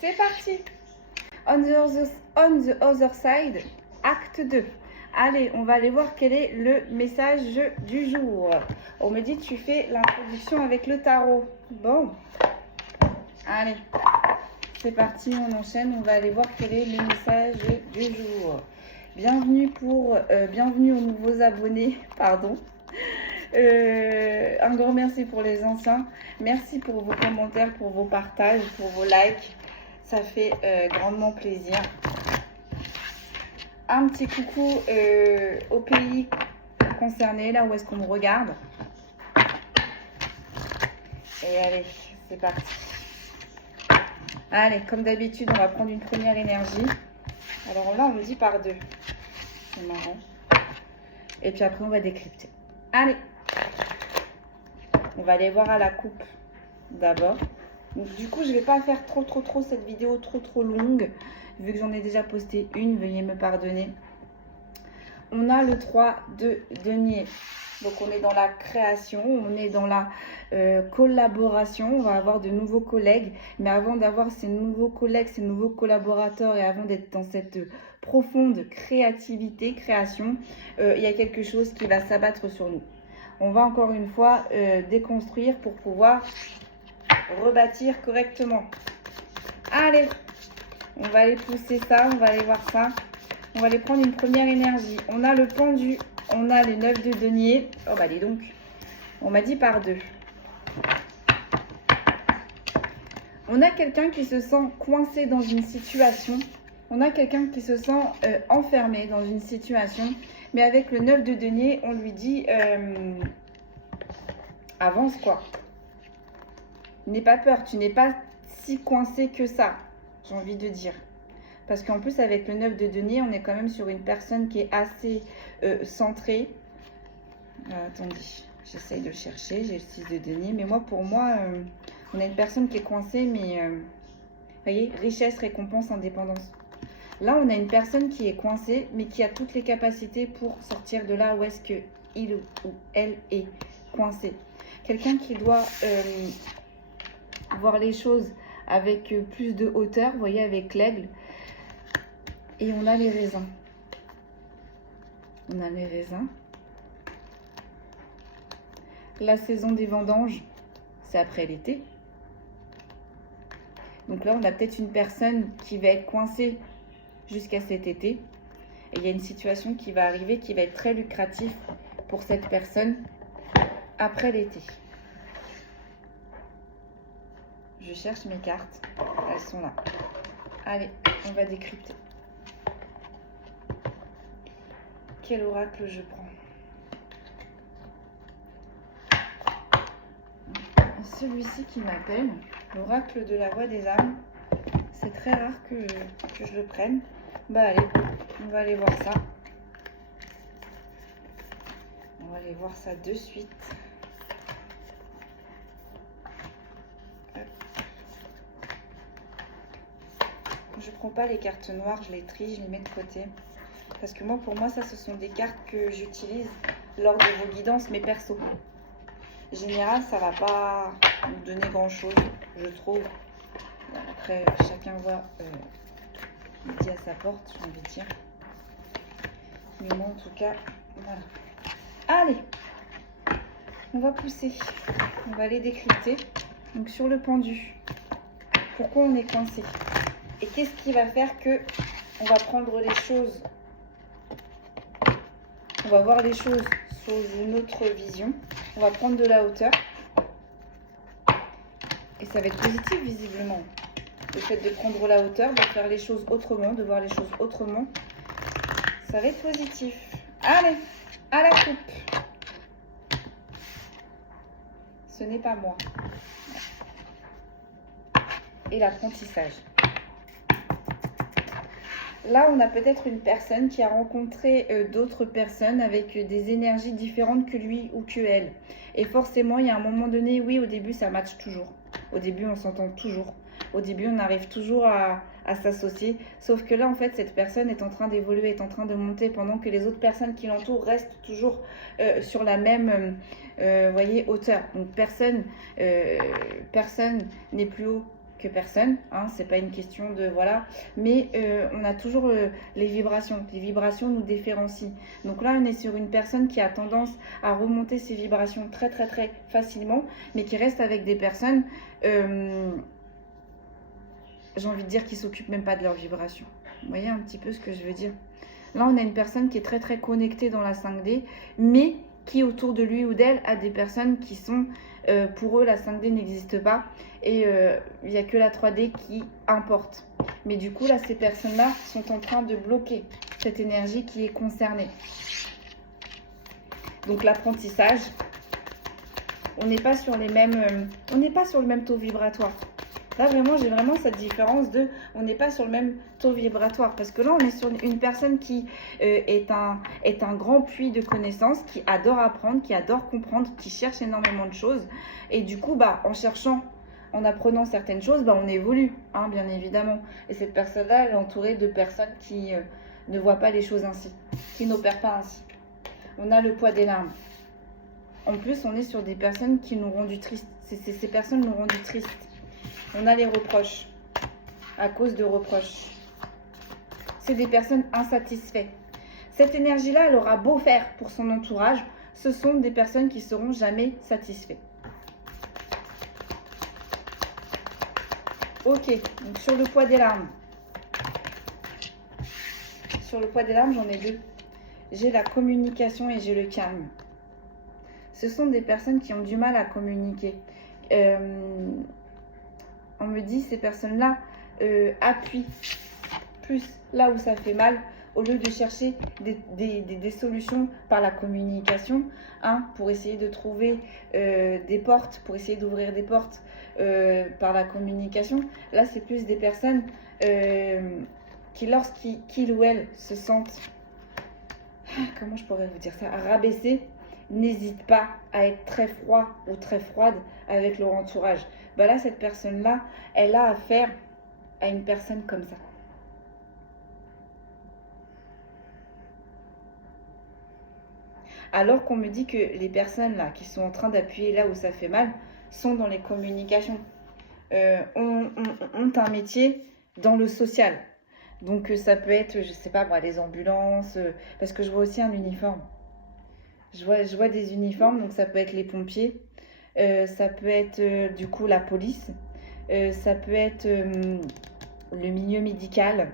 C'est parti. On the other side, acte 2. Allez, on va aller voir quel est le message du jour. On me dit tu fais l'introduction avec le tarot. Bon, allez, c'est parti, on enchaîne. On va aller voir quel est le message du jour. Bienvenue aux nouveaux abonnés, pardon. Un grand merci pour les anciens. Merci pour vos commentaires, pour vos partages, pour vos likes. Ça fait grandement plaisir. Un petit coucou au pays concerné, là où est-ce qu'on me regarde. Et allez, c'est parti. Allez, comme d'habitude, on va prendre une première énergie. Alors là, on me dit par deux. C'est marrant. Et puis après, on va décrypter. Allez. On va aller voir à la coupe d'abord. Donc du coup, je ne vais pas faire trop cette vidéo trop longue. Vu que j'en ai déjà posté une, veuillez me pardonner. On a le 3 de denier. Donc on est dans la création, on est dans la collaboration. On va avoir de nouveaux collègues. Mais avant d'avoir ces nouveaux collègues, ces nouveaux collaborateurs et avant d'être dans cette profonde créativité, création, il y a quelque chose qui va s'abattre sur nous. On va encore une fois déconstruire pour pouvoir rebâtir correctement. Allez, on va aller pousser ça, on va aller voir ça. On va aller prendre une première énergie. On a le pendu, on a les 9 de denier. Oh bah allez donc, on m'a dit par deux. On a quelqu'un qui se sent coincé dans une situation. On a quelqu'un qui se sent enfermé dans une situation. Mais avec le 9 de denier, on lui dit avance quoi. N'aie pas peur, tu n'es pas si coincé que ça, j'ai envie de dire. Parce qu'en plus, avec le 9 de denier, on est quand même sur une personne qui est assez centrée. Attendez, j'essaye de chercher, j'ai le 6 de denier. Mais moi, pour moi, on a une personne qui est coincée, mais vous voyez, richesse, récompense, indépendance. Là, on a une personne qui est coincée, mais qui a toutes les capacités pour sortir de là où est-ce qu'il ou elle est coincé. Quelqu'un qui doit voir les choses avec plus de hauteur, vous voyez, avec l'aigle. Et on a les raisins. On a les raisins. La saison des vendanges, c'est après l'été. Donc là, on a peut-être une personne qui va être coincée jusqu'à cet été. Et il y a une situation qui va arriver qui va être très lucrative pour cette personne après l'été. Je cherche mes cartes. Elles sont là. Allez, on va décrypter. Quel oracle je prends? Celui-ci qui m'appelle, l'oracle de la voix des âmes. C'est très rare que je le prenne. Bah allez, on va aller voir ça. On va aller voir ça de suite. Je prends pas les cartes noires, je les trie, je les mets de côté. Parce que moi, pour moi, ça, ce sont des cartes que j'utilise lors de vos guidances, mais perso. En général, ça va pas nous donner grand-chose, je trouve. Après, chacun voit midi à sa porte, j'ai envie de dire. Mais moi, en tout cas, voilà. Allez, on va pousser. On va aller décrypter. Donc, sur le pendu, pourquoi on est coincé? Et qu'est-ce qui va faire que on va prendre les choses, on va voir les choses sous une autre vision, on va prendre de la hauteur et ça va être positif visiblement. Le fait de prendre la hauteur, de faire les choses autrement, de voir les choses autrement, ça va être positif. Allez, à la coupe. Ce n'est pas moi. Et l'apprentissage. Là, on a peut-être une personne qui a rencontré d'autres personnes avec des énergies différentes que lui ou que elle. Et forcément, il y a un moment donné, oui, au début, ça matche toujours. Au début, on s'entend toujours. Au début, on arrive toujours à s'associer. Sauf que là, en fait, cette personne est en train d'évoluer, est en train de monter pendant que les autres personnes qui l'entourent restent toujours sur la même voyez, hauteur. Donc, personne n'est plus haut que personne, hein, c'est pas une question de voilà, mais on a toujours les vibrations nous différencient. Donc là on est sur une personne qui a tendance à remonter ses vibrations très facilement, mais qui reste avec des personnes, j'ai envie de dire, qui s'occupent même pas de leurs vibrations. Vous voyez un petit peu ce que je veux dire? Là on a une personne qui est très connectée dans la 5D, mais qui autour de lui ou d'elle a des personnes qui sont, pour eux la 5D n'existe pas, et il n'y a que la 3D qui importe. Mais du coup là ces personnes-là sont en train de bloquer cette énergie qui est concernée. Donc l'apprentissage, on n'est pas sur les mêmes, on n'est pas sur le même taux vibratoire. Là, vraiment, j'ai vraiment cette différence de... On n'est pas sur le même taux vibratoire. Parce que là, on est sur une personne qui est un grand puits de connaissances, qui adore apprendre, qui adore comprendre, qui cherche énormément de choses. Et du coup, bah, en cherchant, en apprenant certaines choses, bah, on évolue, hein, bien évidemment. Et cette personne-là, elle est entourée de personnes qui ne voient pas les choses ainsi, qui n'opèrent pas ainsi. On a le poids des larmes. En plus, on est sur des personnes qui nous rendent tristes. Ces personnes nous rendent tristes. On a les reproches, à cause de reproches. C'est des personnes insatisfaites. Cette énergie-là, elle aura beau faire pour son entourage, ce sont des personnes qui ne seront jamais satisfaites. Ok, donc sur le poids des larmes. Sur le poids des larmes, j'en ai deux. J'ai la communication et j'ai le calme. Ce sont des personnes qui ont du mal à communiquer. On me dit, ces personnes-là appuient plus là où ça fait mal, au lieu de chercher des solutions par la communication, hein, pour essayer de trouver des portes, pour essayer d'ouvrir des portes par la communication. Là, c'est plus des personnes qui, lorsqu'ils ou elles se sentent, comment je pourrais vous dire ça, rabaissés, n'hésitent pas à être très froid ou très froide avec leur entourage. Bah là, cette personne-là, elle a affaire à une personne comme ça. Alors qu'on me dit que les personnes là qui sont en train d'appuyer là où ça fait mal sont dans les communications, ont un métier dans le social. Donc ça peut être, je sais pas moi, les ambulances, parce que je vois aussi un uniforme. Je vois des uniformes, donc ça peut être les pompiers, ça peut être du coup la police, ça peut être le milieu médical.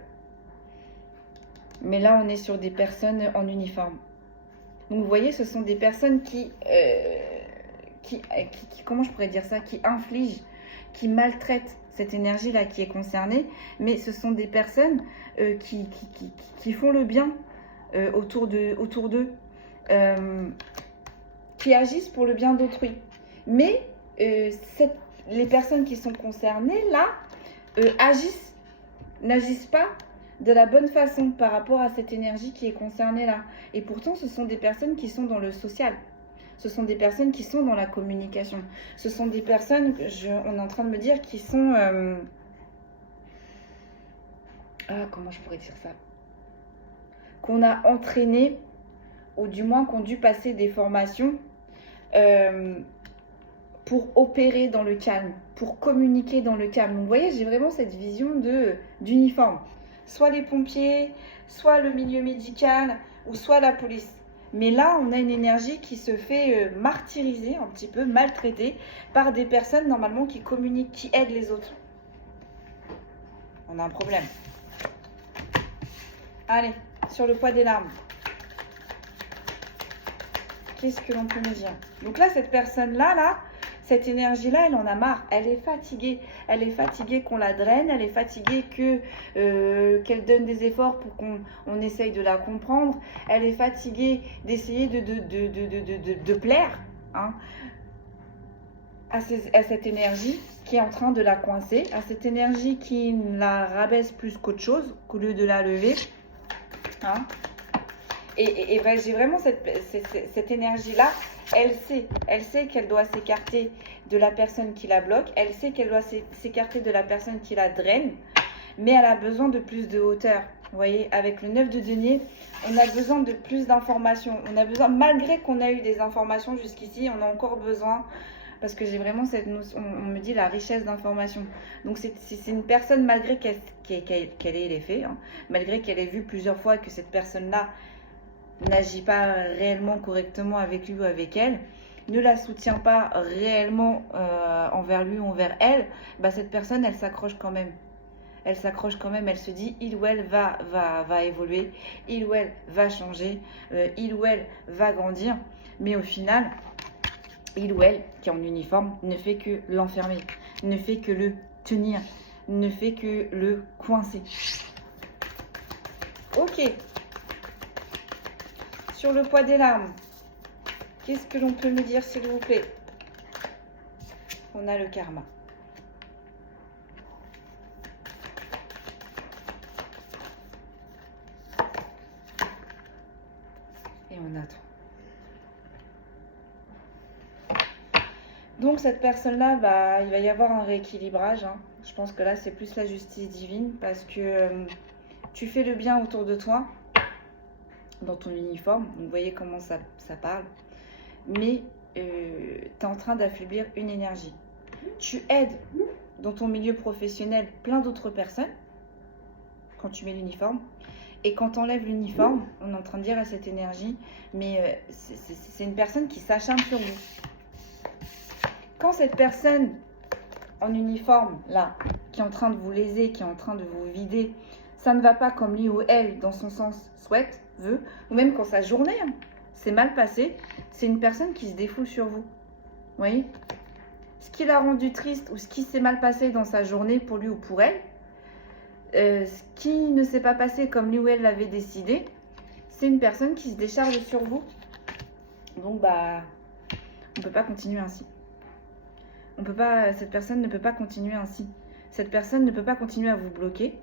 Mais là, on est sur des personnes en uniforme. Donc vous voyez, ce sont des personnes qui comment je pourrais dire ça, qui infligent, qui maltraitent cette énergie-là qui est concernée. Mais ce sont des personnes qui font le bien autour d'eux. Qui agissent pour le bien d'autrui. Mais les personnes qui sont concernées, là, n'agissent pas de la bonne façon par rapport à cette énergie qui est concernée là. Et pourtant, ce sont des personnes qui sont dans le social. Ce sont des personnes qui sont dans la communication. Ce sont des personnes, on est en train de me dire, qui sont... comment je pourrais dire ça, qu'on a entraîné, ou du moins qu'on dû passer des formations pour opérer dans le calme, pour communiquer dans le calme. Donc, vous voyez, j'ai vraiment cette vision d'uniforme. Soit les pompiers, soit le milieu médical, ou soit la police. Mais là, on a une énergie qui se fait martyriser, un petit peu maltraiter, par des personnes normalement qui communiquent, qui aident les autres. On a un problème. Allez, sur le poids des larmes. Qu'est-ce que l'on peut me dire? Donc là, cette personne-là, cette énergie-là, elle en a marre. Elle est fatiguée. Elle est fatiguée qu'on la draine. Elle est fatiguée qu'elle donne des efforts pour qu'on essaye de la comprendre. Elle est fatiguée d'essayer de plaire, hein, à cette énergie qui est en train de la coincer, à cette énergie qui la rabaisse plus qu'autre chose, qu'au lieu de la lever. Hein. Et j'ai vraiment cette énergie-là, elle sait qu'elle doit s'écarter de la personne qui la bloque, elle sait qu'elle doit s'écarter de la personne qui la draine, mais elle a besoin de plus de hauteur. Vous voyez, avec le 9 de denier, on a besoin de plus d'informations. On a besoin, malgré qu'on a eu des informations jusqu'ici, on a encore besoin Parce que j'ai vraiment cette notion, on me dit la richesse d'informations. Donc c'est une personne, malgré qu'elle ait les faits, hein, malgré qu'elle ait vu plusieurs fois que cette personne-là n'agit pas réellement correctement avec lui ou avec elle, ne la soutient pas réellement envers lui ou envers elle, bah cette personne, elle s'accroche quand même. Elle s'accroche quand même, elle se dit, il ou elle va évoluer, il ou elle va changer, il ou elle va grandir. Mais au final, il ou elle, qui est en uniforme, ne fait que l'enfermer, ne fait que le tenir, ne fait que le coincer. Ok. Sur le poids des larmes, qu'est-ce que l'on peut me dire, s'il vous plaît? On a le karma. Et on a tout. Donc cette personne-là, bah, il va y avoir un rééquilibrage. Hein. Je pense que là, c'est plus la justice divine parce que tu fais le bien autour de toi, dans ton uniforme. Donc, vous voyez comment ça parle. Mais tu es en train d'affaiblir une énergie. Tu aides dans ton milieu professionnel plein d'autres personnes quand tu mets l'uniforme. Et quand tu enlèves l'uniforme, on est en train de dire à cette énergie, mais c'est une personne qui s'acharne sur vous. Quand cette personne en uniforme, là, qui est en train de vous léser, qui est en train de vous vider, ça ne va pas comme lui ou elle, dans son sens, souhaite, veut, ou même quand sa journée s'est mal passée, c'est une personne qui se défoule sur vous. Vous voyez? Ce qui l'a rendu triste ou ce qui s'est mal passé dans sa journée pour lui ou pour elle, ce qui ne s'est pas passé comme lui ou elle l'avait décidé, c'est une personne qui se décharge sur vous. Donc, bah, on ne peut pas continuer ainsi. Cette personne ne peut pas continuer ainsi. Cette personne ne peut pas continuer à vous bloquer.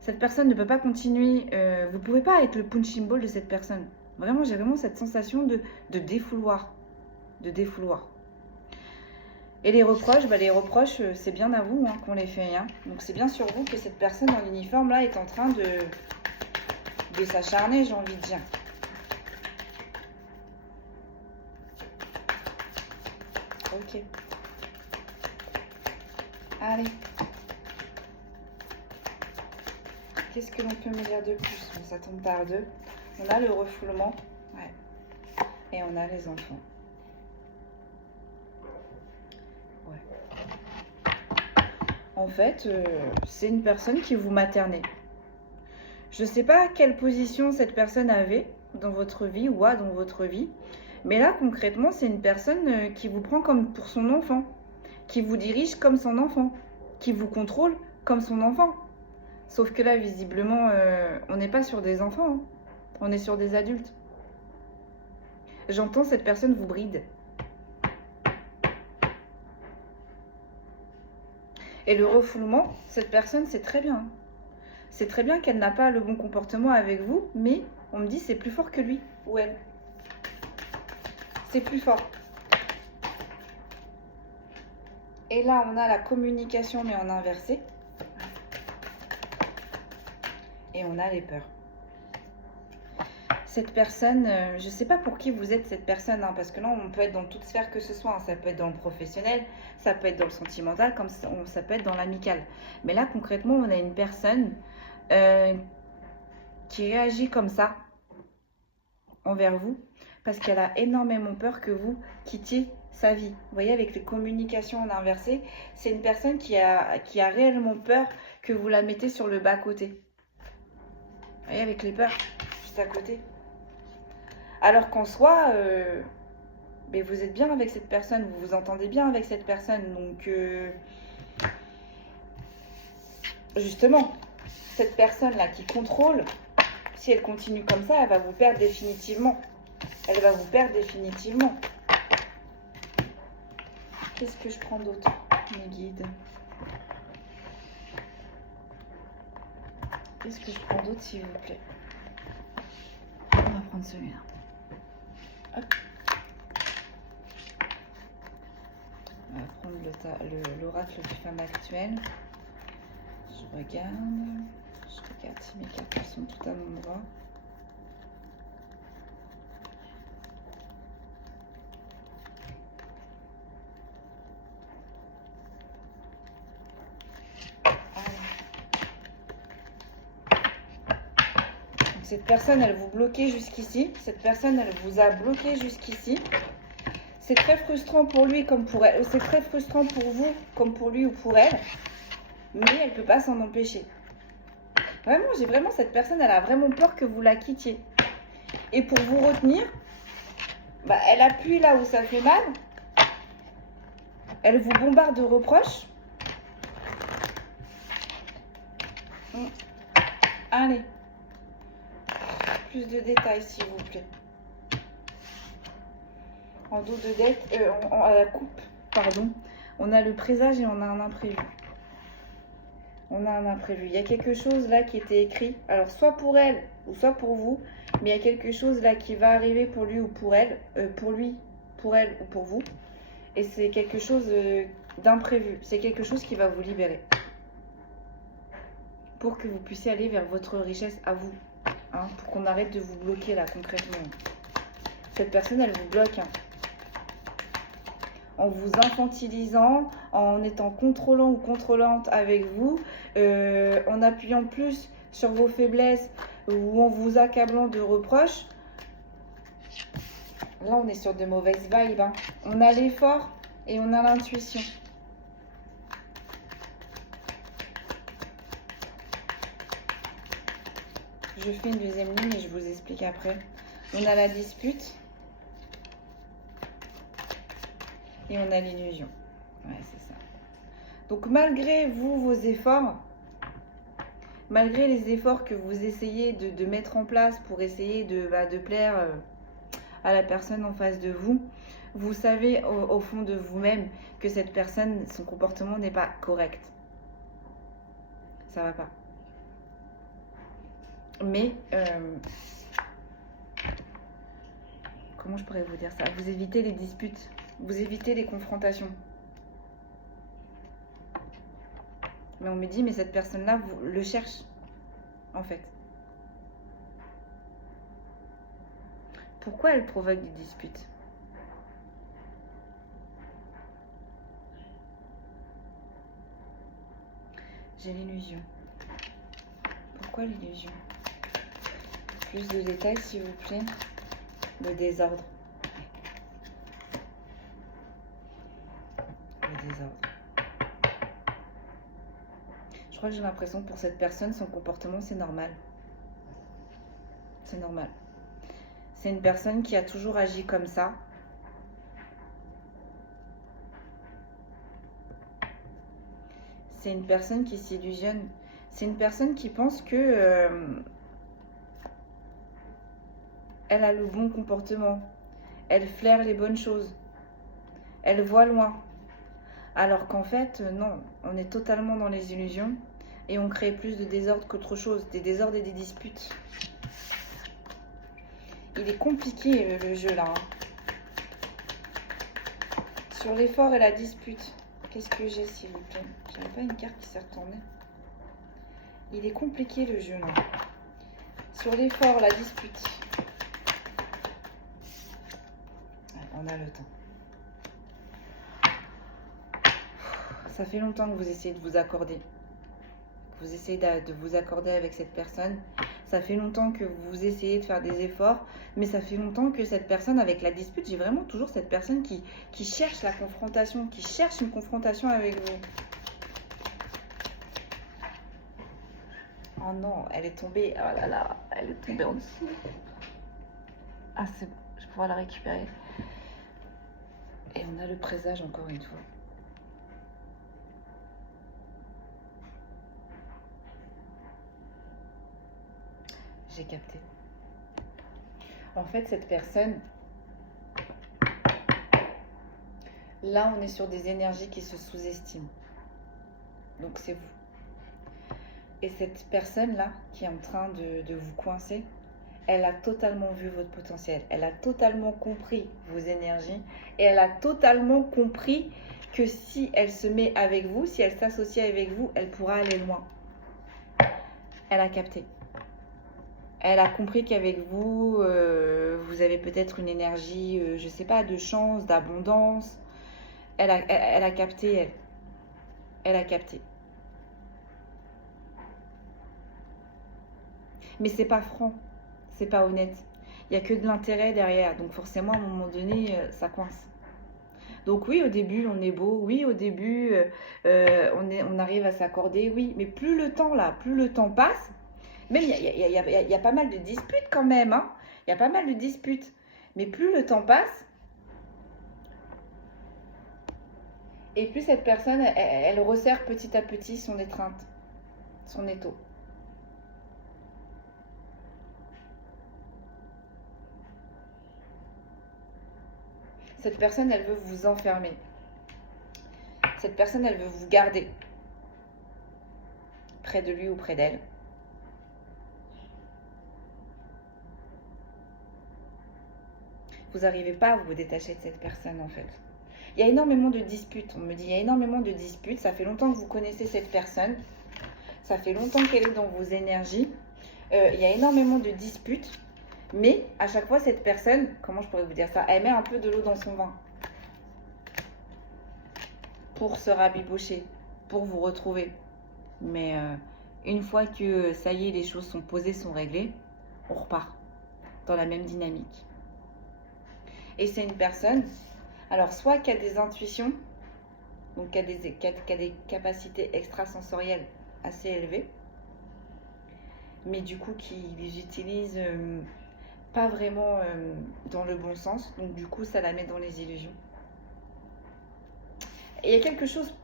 Cette personne ne peut pas continuer. Vous ne pouvez pas être le punching ball de cette personne. Vraiment, j'ai vraiment cette sensation de défouloir. De défouloir. Et les reproches, c'est bien à vous qu'on les fait. Hein. Donc c'est bien sur vous que cette personne en uniforme là est en train de s'acharner, j'ai envie de dire. Ok. Allez. Qu'est-ce que l'on peut me dire de plus? Bon, ça tombe par deux. On a le refoulement. Ouais. Et on a les enfants. Ouais. En fait, c'est une personne qui vous maternait. Je ne sais pas quelle position cette personne avait dans votre vie ou a dans votre vie. Mais là, concrètement, c'est une personne qui vous prend comme pour son enfant. Qui vous dirige comme son enfant. Qui vous contrôle comme son enfant. Sauf que là, visiblement, on n'est pas sur des enfants. Hein. On est sur des adultes. J'entends cette personne vous bride. Et le refoulement, cette personne, c'est très bien. C'est très bien qu'elle n'a pas le bon comportement avec vous, mais on me dit c'est plus fort que lui ou elle. C'est plus fort. Et là, on a la communication, mais en inversé. Et on a les peurs. Cette personne, je ne sais pas pour qui vous êtes cette personne, hein, parce que là, on peut être dans toute sphère que ce soit. Hein, ça peut être dans le professionnel, ça peut être dans le sentimental, comme ça peut être dans l'amical. Mais là, concrètement, on a une personne qui réagit comme ça envers vous, parce qu'elle a énormément peur que vous quittiez sa vie. Vous voyez, avec les communications en inversé, c'est une personne qui a réellement peur que vous la mettez sur le bas-côté. Vous voyez, avec les peurs, juste à côté. Alors qu'en soi, mais vous êtes bien avec cette personne, vous vous entendez bien avec cette personne. Donc, justement, cette personne-là qui contrôle, si elle continue comme ça, elle va vous perdre définitivement. Elle va vous perdre définitivement. Qu'est-ce que je prends d'autre, mes guides? Qu'est-ce que je prends d'autre, s'il vous plaît? On va prendre celui-là. Hop. On va prendre l'oracle du femme actuelle. Je regarde si mes cartes sont tout à mon droit. Cette personne, elle vous bloquait jusqu'ici. Cette personne, elle vous a bloqué jusqu'ici. C'est très frustrant pour lui comme pour elle. C'est très frustrant pour vous comme pour lui ou pour elle. Mais elle ne peut pas s'en empêcher. Vraiment, j'ai vraiment cette personne, elle a vraiment peur que vous la quittiez. Et pour vous retenir, bah, elle appuie là où ça fait mal. Elle vous bombarde de reproches. Allez. Plus de détails, s'il vous plaît. En dos de dette, à la coupe, pardon, on a le présage et on a un imprévu. On a un imprévu. Il y a quelque chose là qui était écrit. Alors, soit pour elle ou soit pour vous. Mais il y a quelque chose là qui va arriver pour lui ou pour elle. Pour lui, pour elle ou pour vous. Et c'est quelque chose d'imprévu. C'est quelque chose qui va vous libérer. Pour que vous puissiez aller vers votre richesse à vous. Hein, pour qu'on arrête de vous bloquer là concrètement. Cette personne, elle vous bloque. Hein. En vous infantilisant, en étant contrôlant ou contrôlante avec vous, en appuyant plus sur vos faiblesses ou en vous accablant de reproches. Là, on est sur de mauvaises vibes. Hein. On a l'effort et on a l'intuition. Je fais une deuxième ligne et je vous explique après. On a la dispute. Et on a l'illusion. Ouais, c'est ça. Donc, malgré vous, vos efforts, malgré les efforts que vous essayez de mettre en place pour essayer de plaire à la personne en face de vous, vous savez au fond de vous-même que cette personne, son comportement n'est pas correct. Ça va pas. Mais, comment je pourrais vous dire ça? Vous évitez les disputes. Vous évitez les confrontations. Mais on me dit, mais cette personne-là le cherche, en fait. Pourquoi elle provoque des disputes? J'ai l'illusion. Pourquoi l'illusion? Plus de détails, s'il vous plaît. Le désordre. Désordre. Je crois que j'ai l'impression que pour cette personne, son comportement, c'est normal. C'est normal. C'est une personne qui a toujours agi comme ça. C'est une personne qui s'illusionne. C'est une personne qui pense que elle a le bon comportement. Elle flaire les bonnes choses. Elle voit loin. Alors qu'en fait, non, on est totalement dans les illusions et on crée plus de désordre qu'autre chose, des désordres et des disputes. Il est compliqué le jeu là. Hein. Sur l'effort et la dispute, qu'est-ce que j'ai s'il vous plaît? J'avais pas une carte qui s'est retournée. Il est compliqué le jeu là. Sur l'effort, la dispute. On a le temps. Ça fait longtemps que vous essayez de vous accorder. Vous essayez de vous accorder avec cette personne. Ça fait longtemps que vous essayez de faire des efforts. Mais ça fait longtemps que cette personne, avec la dispute, j'ai vraiment toujours cette personne qui cherche la confrontation, qui cherche une confrontation avec vous. Oh non, elle est tombée. Oh là là, elle est tombée en dessous. Ah, c'est bon, je vais pouvoir la récupérer. Et on a le présage encore une fois. J'ai capté. En fait, cette personne, là, on est sur des énergies qui se sous-estiment. Donc, c'est vous. Et cette personne-là, qui est en train de vous coincer, elle a totalement vu votre potentiel. Elle a totalement compris vos énergies. Et elle a totalement compris que si elle se met avec vous, si elle s'associe avec vous, elle pourra aller loin. Elle a capté. Elle a compris qu'avec vous, vous avez peut-être une énergie, je ne sais pas, de chance, d'abondance. Elle a capté, elle. Elle a capté. Mais c'est pas franc. c'est pas honnête. Il n'y a que de l'intérêt derrière. Donc forcément, à un moment donné, ça coince. Donc oui, au début, on est beau. Oui, au début, on arrive à s'accorder. Oui, mais plus le temps passe, même il y a pas mal de disputes quand même. Hein. Il y a pas mal de disputes. Mais plus le temps passe, et plus cette personne, elle resserre petit à petit son étreinte, son étau. Cette personne, elle veut vous enfermer. Cette personne, elle veut vous garder près de lui ou près d'elle. Vous n'arrivez pas à vous détacher de cette personne en fait. Il y a énormément de disputes. On me dit, il y a énormément de disputes. Ça fait longtemps que vous connaissez cette personne. Ça fait longtemps qu'elle est dans vos énergies. Il y a énormément de disputes. Mais à chaque fois, cette personne, comment je pourrais vous dire ça, elle met un peu de l'eau dans son vin. Pour se rabibocher, pour vous retrouver. Mais une fois que ça y est, les choses sont posées, sont réglées, on repart dans la même dynamique. Et c'est une personne, alors soit qui a des intuitions, donc qui a des capacités extrasensorielles assez élevées, mais du coup qui les utilise pas vraiment dans le bon sens, donc du coup ça la met dans les illusions. Et il y a quelque chose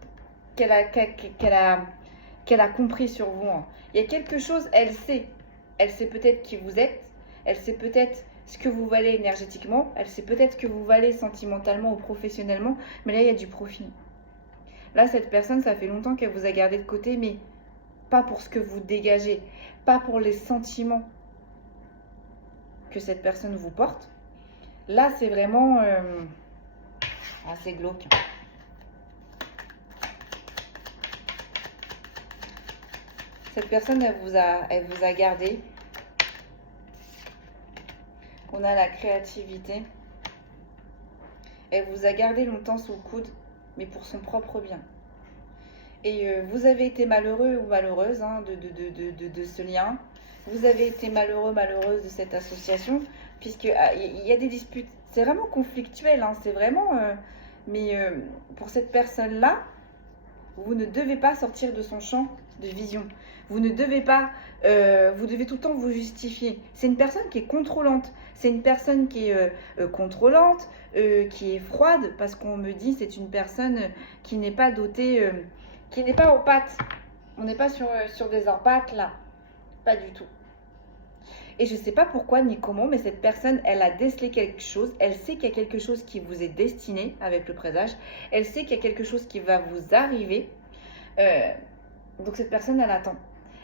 qu'elle a compris sur vous. Hein. Il y a quelque chose, elle sait peut-être qui vous êtes, elle sait peut-être ce que vous valez énergétiquement, elle sait peut-être ce que vous valez sentimentalement ou professionnellement, mais là il y a du profit. Là cette personne, ça fait longtemps qu'elle vous a gardé de côté, mais pas pour ce que vous dégagez, pas pour les sentiments que cette personne vous porte. Là c'est vraiment assez glauque. Cette personne, elle vous a gardé. On a la créativité. Elle vous a gardé longtemps sous le coude, mais pour son propre bien. Et vous avez été malheureux ou malheureuse hein, de ce lien. Vous avez été malheureux, malheureuse de cette association, puisqu'il y a des disputes. C'est vraiment conflictuel, hein, c'est vraiment... mais pour cette personne-là, vous ne devez pas sortir de son champ de vision. Vous ne devez pas, vous devez tout le temps vous justifier. C'est une personne qui est contrôlante. C'est une personne qui est contrôlante, qui est froide, parce qu'on me dit c'est une personne qui n'est pas dotée, qui n'est pas aux pattes. On n'est pas sur des empates là. Pas du tout. Et je ne sais pas pourquoi ni comment, mais cette personne, elle a décelé quelque chose. Elle sait qu'il y a quelque chose qui vous est destiné avec le présage. Elle sait qu'il y a quelque chose qui va vous arriver. Donc cette personne, elle attend.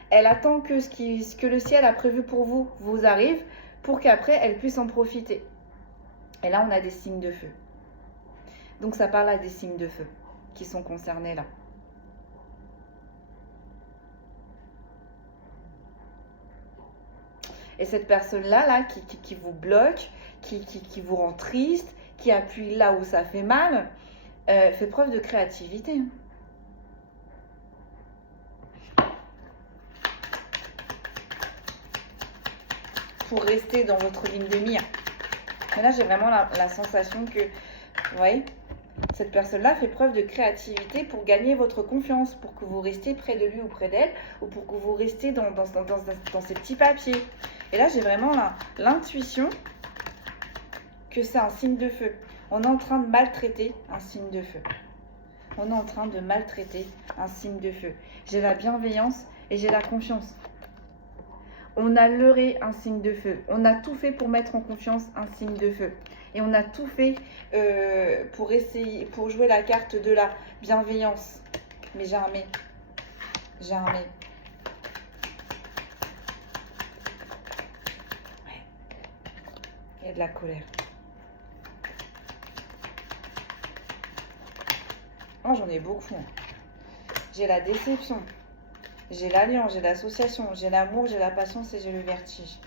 Elle attend que ce que le ciel a prévu pour vous vous arrive pour qu'après, elle puisse en profiter. Et là, on a des signes de feu. Donc ça parle à des signes de feu qui sont concernés là. Et cette personne-là, là, qui vous bloque, qui vous rend triste, qui appuie là où ça fait mal, fait preuve de créativité. Pour rester dans votre ligne de mire. Mais là, j'ai vraiment la sensation que, vous voyez, cette personne-là fait preuve de créativité pour gagner votre confiance, pour que vous restiez près de lui ou près d'elle, ou pour que vous restiez dans ces petits papiers. Et là, j'ai vraiment l'intuition que c'est un signe de feu. On est en train de maltraiter un signe de feu. On est en train de maltraiter un signe de feu. J'ai la bienveillance et j'ai la confiance. On a leurré un signe de feu. On a tout fait pour mettre en confiance un signe de feu. Et on a tout fait pour jouer la carte de la bienveillance. Mais jamais. Jamais. Ouais. Il y a de la colère. Oh, j'en ai beaucoup. J'ai la déception. J'ai l'alliance, j'ai l'association, j'ai l'amour, j'ai la patience et j'ai le vertige.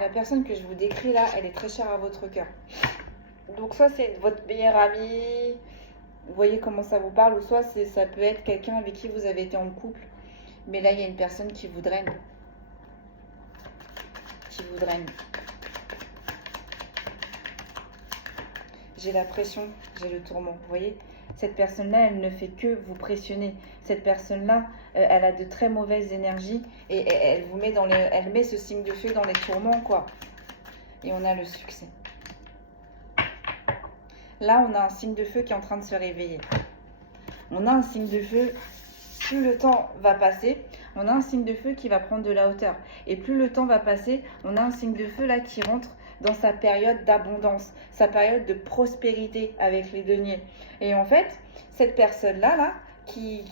La personne que je vous décris là, elle est très chère à votre cœur. Donc soit c'est votre meilleur ami, vous voyez comment ça vous parle, ou soit ça peut être quelqu'un avec qui vous avez été en couple, Mais là, il y a une personne qui vous draine. Qui vous draine. J'ai la pression, j'ai le tourment. Vous voyez, cette personne-là, elle ne fait que vous pressionner. Cette personne-là, elle a de très mauvaises énergies et elle vous met dans le, elle met ce signe de feu dans les tourments, quoi. Et on a le succès. Là, on a un signe de feu qui est en train de se réveiller. On a un signe de feu, plus le temps va passer, on a un signe de feu qui va prendre de la hauteur. Et plus le temps va passer, on a un signe de feu là qui rentre dans sa période d'abondance, sa période de prospérité avec les deniers. Et en fait, cette personne-là, qui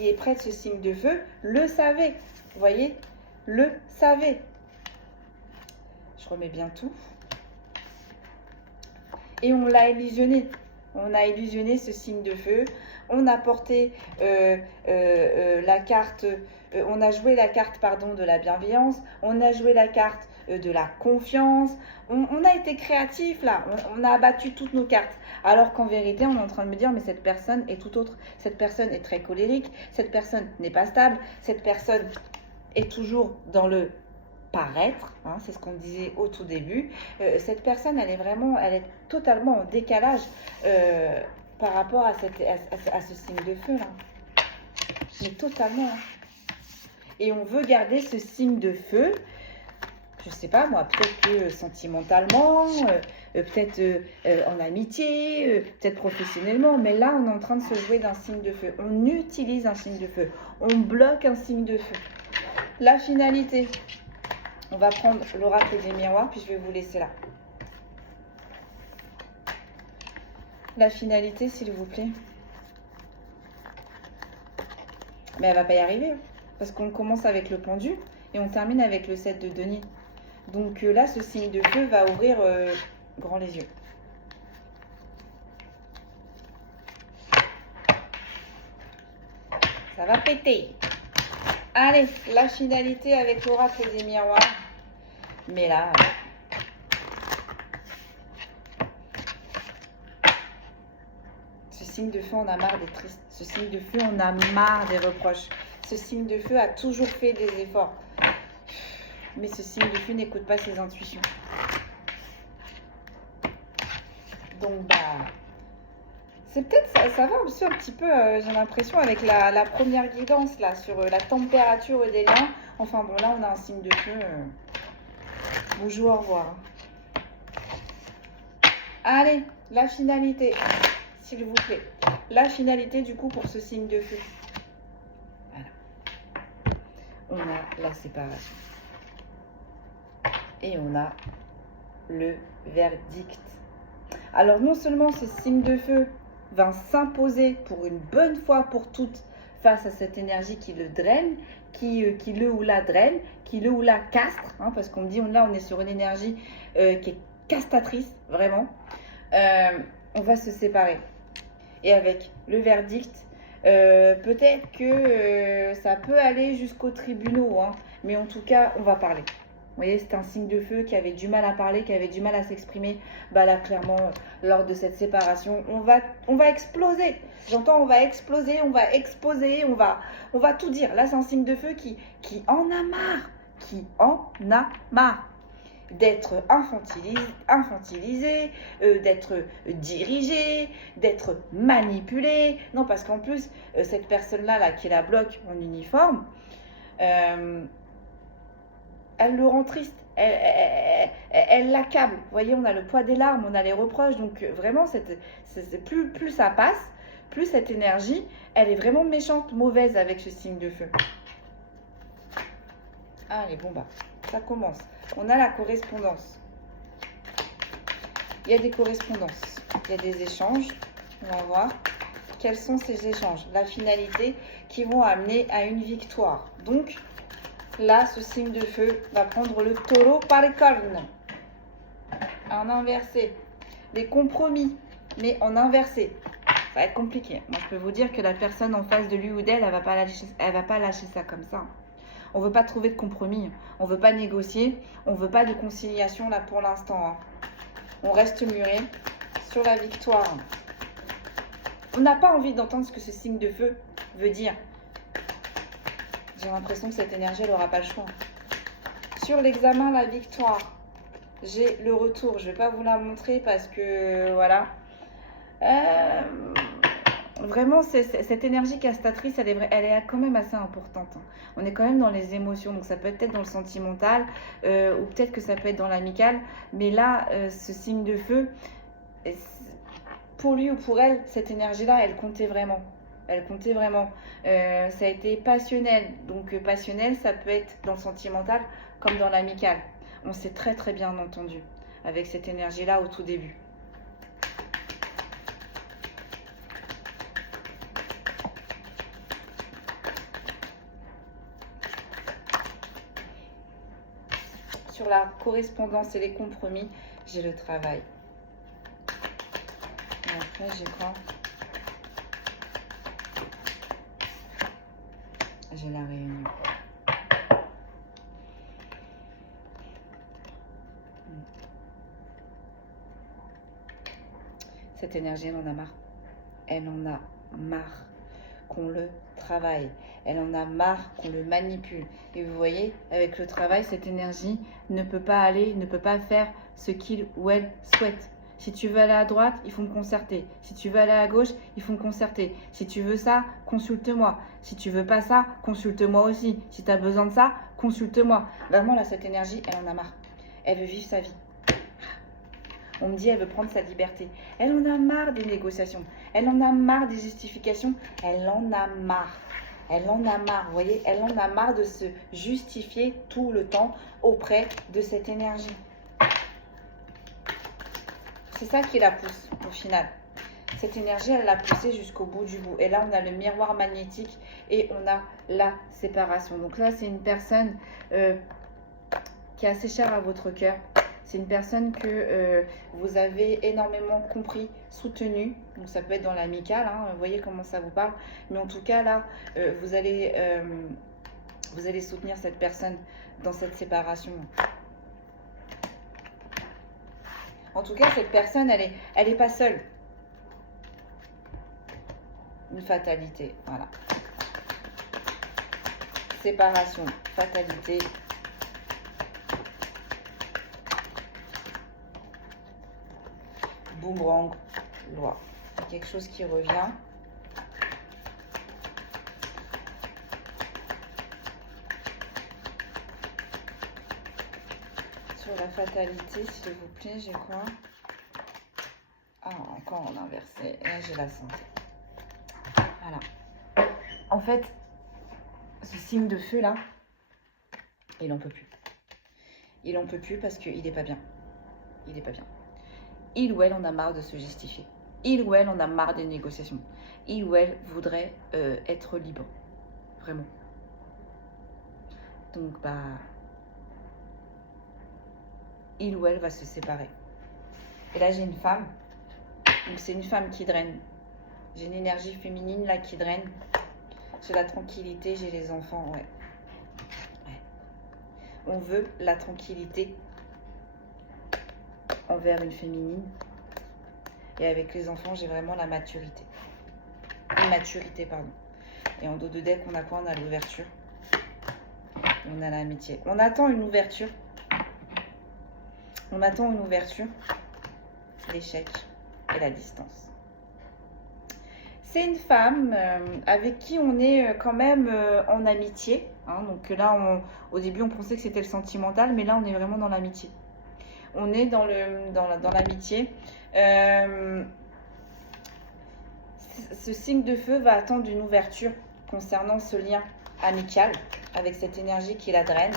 est près de ce signe de feu, le savait. Vous voyez, le savait. Je remets bien tout. Et on l'a illusionné. On a illusionné ce signe de feu. On a porté la carte, on a joué la carte, pardon, de la bienveillance. On a joué la carte de la confiance. On a été créatif là. On a abattu toutes nos cartes. Alors qu'en vérité, on est en train de me dire, mais cette personne est tout autre. Cette personne est très colérique. Cette personne n'est pas stable. Cette personne est toujours dans le paraître, hein, c'est ce qu'on disait au tout début. Cette personne, elle est totalement en décalage par rapport à ce signe de feu là. Mais totalement. Hein. Et on veut garder ce signe de feu, je sais pas moi, peut-être que sentimentalement, peut-être en amitié, peut-être professionnellement, mais là on est en train de se jouer d'un signe de feu. On utilise un signe de feu, on bloque un signe de feu. La finalité. On va prendre l'oracle des miroirs, puis je vais vous laisser là. La finalité, s'il vous plaît. Mais elle va pas y arriver. Hein, parce qu'on commence avec le pendu et on termine avec le 7 de denier. Donc là, ce signe de feu va ouvrir grand les yeux. Ça va péter. Allez, la finalité avec l'oracle des miroirs. Mais là, ce signe de feu, on a marre d'être triste. Ce signe de feu, on a marre des reproches. Ce signe de feu a toujours fait des efforts. Mais ce signe de feu n'écoute pas ses intuitions. Donc, c'est peut-être, ça va aussi un petit peu, j'ai l'impression, avec la première guidance, là, sur la température des liens. Enfin, bon, là, on a un signe de feu. Bonjour, au revoir. Allez, la finalité, s'il vous plaît. La finalité, du coup, pour ce signe de feu. Voilà. On a la séparation. Et on a le verdict. Alors, non seulement ce signe de feu va s'imposer pour une bonne fois pour toutes face à cette énergie qui le draine, qui le ou la draine, qui le ou la castre, hein, parce qu'on me dit, là, on est sur une énergie qui est castratrice, vraiment. On va se séparer. Et avec le verdict, peut-être que ça peut aller jusqu'aux tribunaux, hein, mais en tout cas, on va parler. Vous voyez, c'est un signe de feu qui avait du mal à parler, qui avait du mal à s'exprimer. Là, clairement, lors de cette séparation, on va exploser. J'entends, on va exploser, on va exposer, on va tout dire. Là, c'est un signe de feu qui en a marre, d'être infantilisé, d'être dirigé, d'être manipulé. Non, parce qu'en plus, cette personne-là, qui la bloque en uniforme, elle le rend triste, elle l'accable. Vous voyez, on a le poids des larmes, on a les reproches. Donc vraiment, plus ça passe, plus cette énergie, elle est vraiment méchante, mauvaise avec ce signe de feu. Allez, bon ça commence. On a la correspondance. Il y a des correspondances, il y a des échanges. On va voir quels sont ces échanges. La finalité qui vont amener à une victoire. Donc, là, ce signe de feu va prendre le taureau par les cornes. En inversé. Les compromis, mais en inversé. Ça va être compliqué. Moi, je peux vous dire que la personne en face de lui ou d'elle, elle va pas lâcher ça comme ça. On ne veut pas trouver de compromis. On ne veut pas négocier. On ne veut pas de conciliation là pour l'instant. Hein. On reste muré sur la victoire. On n'a pas envie d'entendre ce que ce signe de feu veut dire. J'ai l'impression que cette énergie, elle n'aura pas le choix. Sur l'examen, la victoire, j'ai le retour. Je ne vais pas vous la montrer parce que, voilà. Vraiment, cette énergie castatrice, elle est quand même assez importante. On est quand même dans les émotions, donc ça peut être dans le sentimental, ou peut-être que ça peut être dans l'amical. Mais là, ce signe de feu, pour lui ou pour elle, cette énergie-là, elle comptait vraiment. Elle comptait vraiment. Ça a été passionnel. Donc passionnel, ça peut être dans le sentimental comme dans l'amical. On s'est très très bien entendu avec cette énergie-là au tout début. Sur la correspondance et les compromis, j'ai le travail. Et après, j'ai quoi? J'ai la réunion. Cette énergie, elle en a marre. Elle en a marre qu'on le travaille. Elle en a marre qu'on le manipule. Et vous voyez, avec le travail, cette énergie ne peut pas aller, ne peut pas faire ce qu'il ou elle souhaite. Si tu veux aller à droite, il faut me concerter. Si tu veux aller à gauche, il faut me concerter. Si tu veux ça, consulte-moi. Si tu veux pas ça, consulte-moi aussi. Si tu as besoin de ça, consulte-moi. Vraiment, là, cette énergie, elle en a marre. Elle veut vivre sa vie. On me dit, elle veut prendre sa liberté. Elle en a marre des négociations. Elle en a marre des justifications. Elle en a marre. Elle en a marre, vous voyez, elle en a marre de se justifier tout le temps auprès de cette énergie. C'est ça qui la pousse au final. Cette énergie, elle l'a poussée jusqu'au bout du bout. Et là, on a le miroir magnétique et on a la séparation. Donc là, c'est une personne qui est assez chère à votre cœur. C'est une personne que vous avez énormément compris, soutenu. Donc ça peut être dans l'amical, hein, vous voyez comment ça vous parle. Mais en tout cas, là, vous allez soutenir cette personne dans cette séparation. En tout cas, cette personne, elle est pas seule. Une fatalité, voilà. Séparation, fatalité. Boomerang, loi. C'est quelque chose qui revient. Sur la fatalité, s'il vous plaît, j'ai quoi? Ah, encore en inversé. Là, j'ai la santé. Voilà. En fait, ce signe de feu là, il en peut plus. Il en peut plus parce qu'il n'est pas bien. Il n'est pas bien. Il ou elle en a marre de se justifier. Il ou elle en a marre des négociations. Il ou elle voudrait être libre. Vraiment. Donc, bah, il ou elle va se séparer. Et là, j'ai une femme. Donc, c'est une femme qui draine. J'ai une énergie féminine là qui draine. J'ai la tranquillité, j'ai les enfants, ouais. On veut la tranquillité envers une féminine. Et avec les enfants, j'ai vraiment la maturité. Immaturité, pardon. Et en dos de deck, on a quoi? On a l'ouverture. Et on a l'amitié. On attend une ouverture. On attend une ouverture. L'échec et la distance. C'est une femme avec qui on est quand même en amitié. Hein. Donc là, au début, on pensait que c'était le sentimental, mais là, on est vraiment dans l'amitié. On est dans l'amitié. Ce signe de feu va attendre une ouverture concernant ce lien amical avec cette énergie qui la draine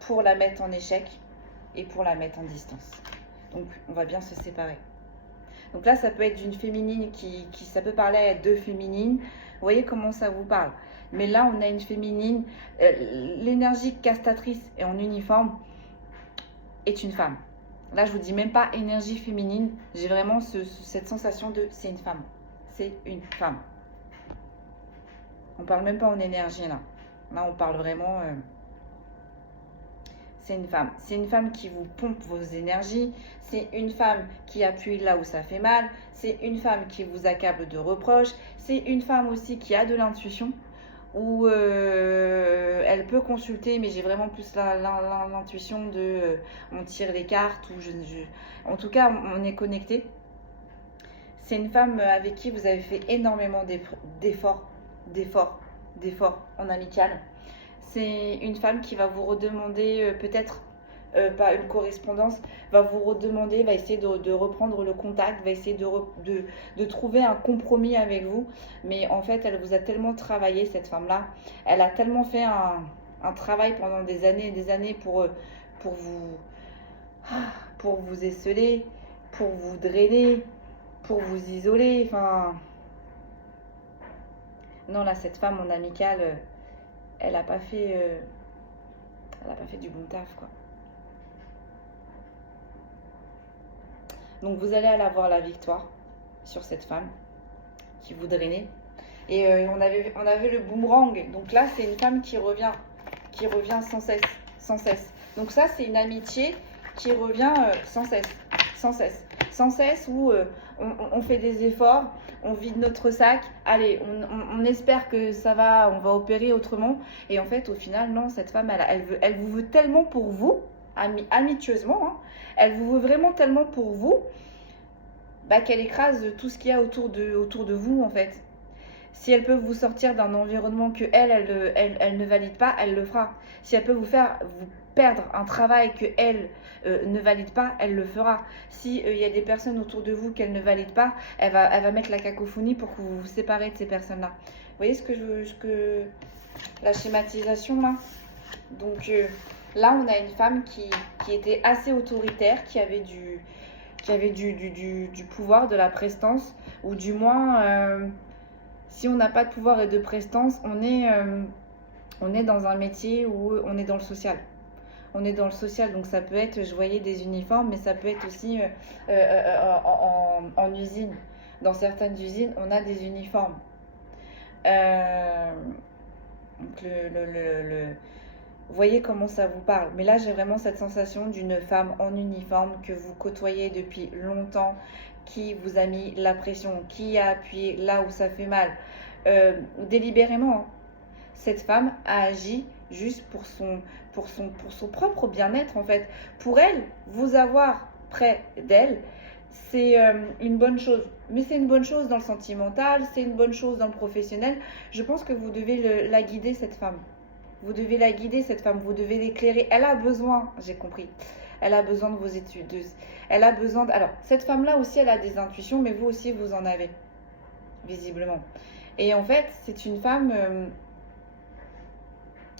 pour la mettre en échec et pour la mettre en distance. Donc, on va bien se séparer. Donc là, ça peut être d'une féminine ça peut parler à deux féminines. Vous voyez comment ça vous parle. Mais là, on a une féminine. L'énergie castatrice et en uniforme est une femme. Là, je vous dis même pas énergie féminine. J'ai vraiment cette sensation de c'est une femme. C'est une femme. On parle même pas en énergie là. Là, on parle vraiment... c'est une femme. C'est une femme qui vous pompe vos énergies. C'est une femme qui appuie là où ça fait mal. C'est une femme qui vous accable de reproches. C'est une femme aussi qui a de l'intuition. où elle peut consulter, mais j'ai vraiment plus l'intuition de on tire les cartes, ou en tout cas on est connecté. C'est une femme avec qui vous avez fait énormément d'efforts en amical. C'est une femme qui va vous redemander peut-être pas une correspondance, va vous redemander, va essayer de reprendre le contact, va essayer de trouver un compromis avec vous. Mais en fait, elle vous a tellement travaillé, cette femme-là. Elle a tellement fait un travail pendant des années et des années pour vous esseler, pour vous drainer, pour vous isoler. Enfin, non, là, cette femme en amical, elle n'a pas fait du bon taf, quoi. Donc vous allez avoir la victoire sur cette femme qui vous drainait. Et on avait le boomerang. Donc là, c'est une femme qui revient sans cesse, sans cesse. Donc ça, c'est une amitié qui revient sans cesse, où on fait des efforts, on vide notre sac. Allez, on espère que ça va, on va opérer autrement. Et en fait, au final, non, cette femme, elle vous veut tellement pour vous, amitueusement, hein. Elle vous veut vraiment tellement pour vous, qu'elle écrase tout ce qu'il y a autour de vous, en fait. Si elle peut vous sortir d'un environnement que elle ne valide pas, elle le fera. Si elle peut vous perdre un travail que elle ne valide pas, elle le fera. Si y a des personnes autour de vous qu'elle ne valide pas, elle va mettre la cacophonie pour que vous vous séparez de ces personnes-là. Vous voyez la schématisation là? Donc là, on a une femme qui était assez autoritaire, qui avait du pouvoir, de la prestance, ou du moins, si on n'a pas de pouvoir et de prestance, on est dans un métier où on est dans le social. On est dans le social, donc ça peut être, je voyais des uniformes, mais ça peut être aussi en usine. Dans certaines usines, on a des uniformes. Donc vous voyez comment ça vous parle. Mais là, j'ai vraiment cette sensation d'une femme en uniforme que vous côtoyez depuis longtemps, qui vous a mis la pression, qui a appuyé là où ça fait mal, délibérément, hein. Cette femme a agi juste pour son propre bien-être, en fait. Pour elle, vous avoir près d'elle, c'est une bonne chose. Mais c'est une bonne chose dans le sentimental, c'est une bonne chose dans le professionnel. Je pense que vous devez la guider, cette femme. Vous devez la guider, cette femme. Vous devez l'éclairer. Elle a besoin, j'ai compris. Elle a besoin de vos études. Elle a besoin de... Alors, cette femme-là aussi, elle a des intuitions, mais vous aussi, vous en avez. Visiblement. Et en fait, c'est une femme...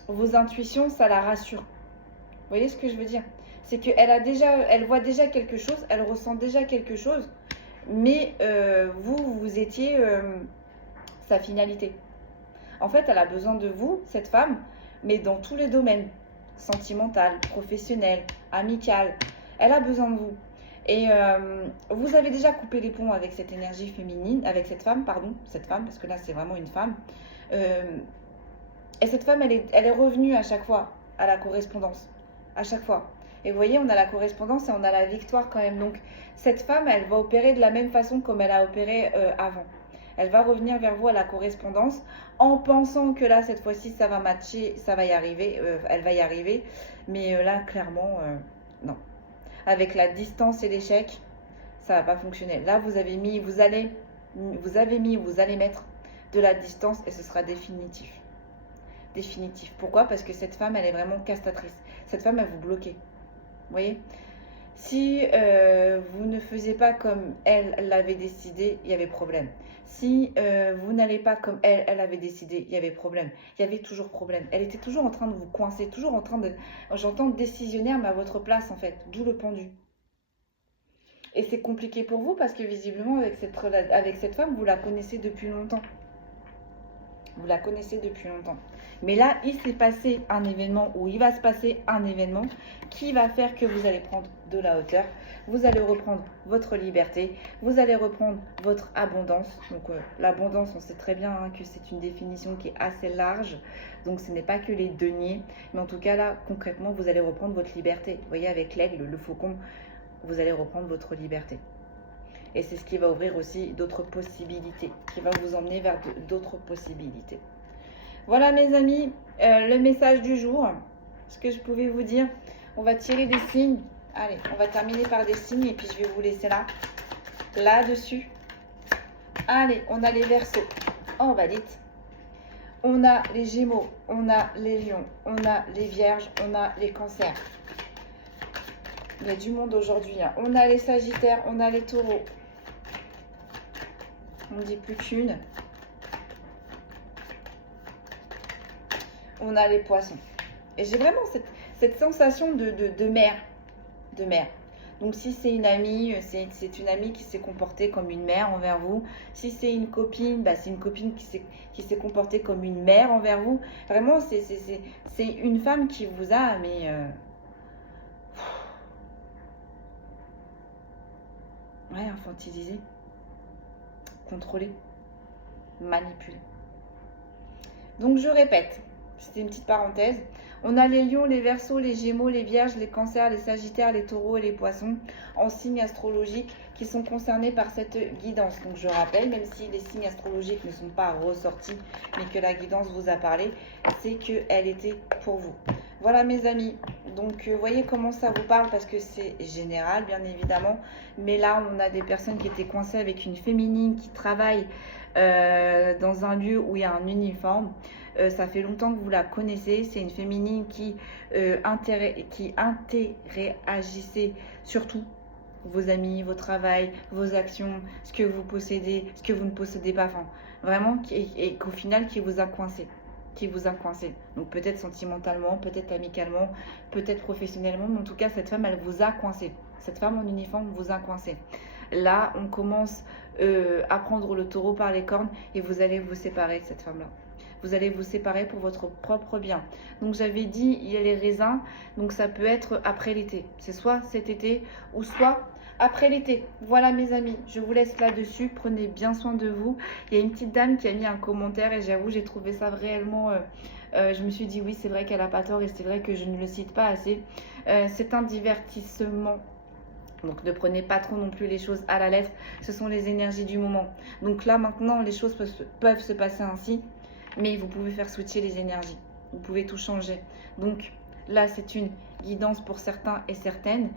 vos intuitions, ça la rassure. Vous voyez ce que je veux dire? C'est elle voit déjà quelque chose, elle ressent déjà quelque chose, mais vous étiez sa finalité. En fait, elle a besoin de vous, cette femme, mais dans tous les domaines. Sentimental, professionnel, amical. Elle a besoin de vous. Et vous avez déjà coupé les ponts avec cette énergie féminine, avec cette femme, parce que là, c'est vraiment une femme. Et cette femme, elle est revenue à chaque fois à la correspondance. À chaque fois. Et vous voyez, on a la correspondance et on a la victoire quand même. Donc, cette femme, elle va opérer de la même façon comme elle a opéré avant. Elle va revenir vers vous à la correspondance en pensant que là, cette fois-ci, ça va matcher, ça va y arriver, elle va y arriver. Mais là, clairement, non. Avec la distance et l'échec, ça va pas fonctionner. Là, vous allez mettre de la distance et ce sera définitif. Définitif. Pourquoi? Parce que cette femme, elle est vraiment castratrice. Cette femme, elle vous bloquait. Vous voyez? Si vous ne faisiez pas comme elle l'avait décidé, il y avait problème. Si vous n'allez pas comme elle avait décidé, il y avait problème. Il y avait toujours problème. Elle était toujours en train de vous coincer, toujours en train de... J'entends décisionnaire, mais à votre place, en fait. D'où le pendu. Et c'est compliqué pour vous parce que visiblement, avec cette femme, vous la connaissez depuis longtemps. Vous la connaissez depuis longtemps. Mais là, il s'est passé un événement, ou il va se passer un événement qui va faire que vous allez prendre de la hauteur. Vous allez reprendre votre liberté. Vous allez reprendre votre abondance. Donc l'abondance, on sait très bien que c'est une définition qui est assez large. Donc ce n'est pas que les deniers. Mais en tout cas, là, concrètement, vous allez reprendre votre liberté. Vous voyez, avec l'aigle, le faucon, vous allez reprendre votre liberté. Et c'est ce qui va ouvrir aussi d'autres possibilités, qui va vous emmener vers d'autres possibilités. Voilà mes amis, le message du jour. Ce que je pouvais vous dire. On va tirer des signes. Allez, on va terminer par des signes et puis je vais vous laisser là. Là-dessus. Allez, on a les Verseaux. Oh, bah dites. On a les Gémeaux, on a les Lions, on a les Vierges, on a les Cancers. Il y a du monde aujourd'hui. Hein. On a les Sagittaires, on a les Taureaux. On ne dit plus qu'une. On a les Poissons. Et j'ai vraiment cette sensation de mère. De mère. Donc si c'est une amie, c'est une amie qui s'est comportée comme une mère envers vous. Si c'est une copine, bah, c'est une copine qui s'est comportée comme une mère envers vous. Vraiment, c'est une femme qui vous a, mais... ouais, infantilisé, contrôlé, manipulé. Donc je répète, c'était une petite parenthèse. On a les lions, les verseaux, les gémeaux, les vierges, les cancers, les sagittaires, les taureaux et les poissons en signes astrologiques qui sont concernés par cette guidance. Donc je rappelle, même si les signes astrologiques ne sont pas ressortis, mais que la guidance vous a parlé, c'est qu'elle était pour vous. Voilà mes amis, donc voyez comment ça vous parle parce que c'est général bien évidemment. Mais là on a des personnes qui étaient coincées avec une féminine qui travaille dans un lieu où il y a un uniforme. Ça fait longtemps que vous la connaissez. C'est une féminine qui interagissait surtout vos amis, vos travail, vos actions, ce que vous possédez, ce que vous ne possédez pas. Enfin, vraiment, et qu'au final, qui vous a coincé. Qui vous a coincé. Donc peut-être sentimentalement, peut-être amicalement, peut-être professionnellement, mais en tout cas, cette femme, elle vous a coincé. Cette femme en uniforme vous a coincé. Là, on commence à prendre le taureau par les cornes et vous allez vous séparer de cette femme-là. Vous allez vous séparer pour votre propre bien. Donc j'avais dit, il y a les raisins, donc ça peut être après l'été. C'est soit cet été ou soit après l'été. Voilà mes amis, je vous laisse là-dessus. Prenez bien soin de vous. Il y a une petite dame qui a mis un commentaire et j'avoue, j'ai trouvé ça réellement... je me suis dit oui, c'est vrai qu'elle n'a pas tort et c'est vrai que je ne le cite pas assez. C'est un divertissement. Donc ne prenez pas trop non plus les choses à la lettre. Ce sont les énergies du moment. Donc là maintenant, les choses peuvent se passer ainsi. Mais vous pouvez faire switcher les énergies. Vous pouvez tout changer. Donc là, c'est une guidance pour certains et certaines.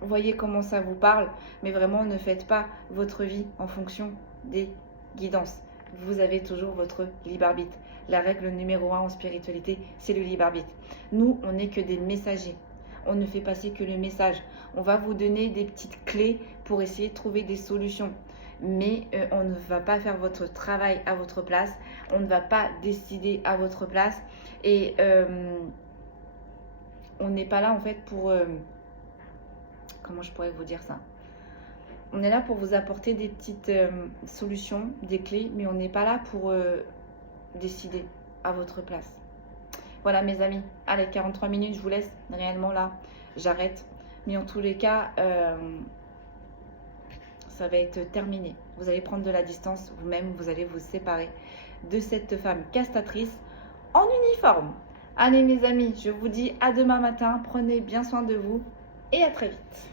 Voyez comment ça vous parle. Mais vraiment, ne faites pas votre vie en fonction des guidances. Vous avez toujours votre libre arbitre. La règle numéro 1 en spiritualité, c'est le libre arbitre. Nous, on n'est que des messagers. On ne fait passer que le message. On va vous donner des petites clés pour essayer de trouver des solutions. Mais on ne va pas faire votre travail à votre place. On ne va pas décider à votre place. Et on n'est pas là en fait pour... comment je pourrais vous dire ça? On est là pour vous apporter des petites solutions, des clés. Mais on n'est pas là pour décider à votre place. Voilà mes amis. Allez, 43 minutes, je vous laisse. Réellement là, j'arrête. Mais en tous les cas... ça va être terminé. Vous allez prendre de la distance vous-même, vous allez vous séparer de cette femme castratrice en uniforme. Allez mes amis, je vous dis à demain matin, prenez bien soin de vous et à très vite.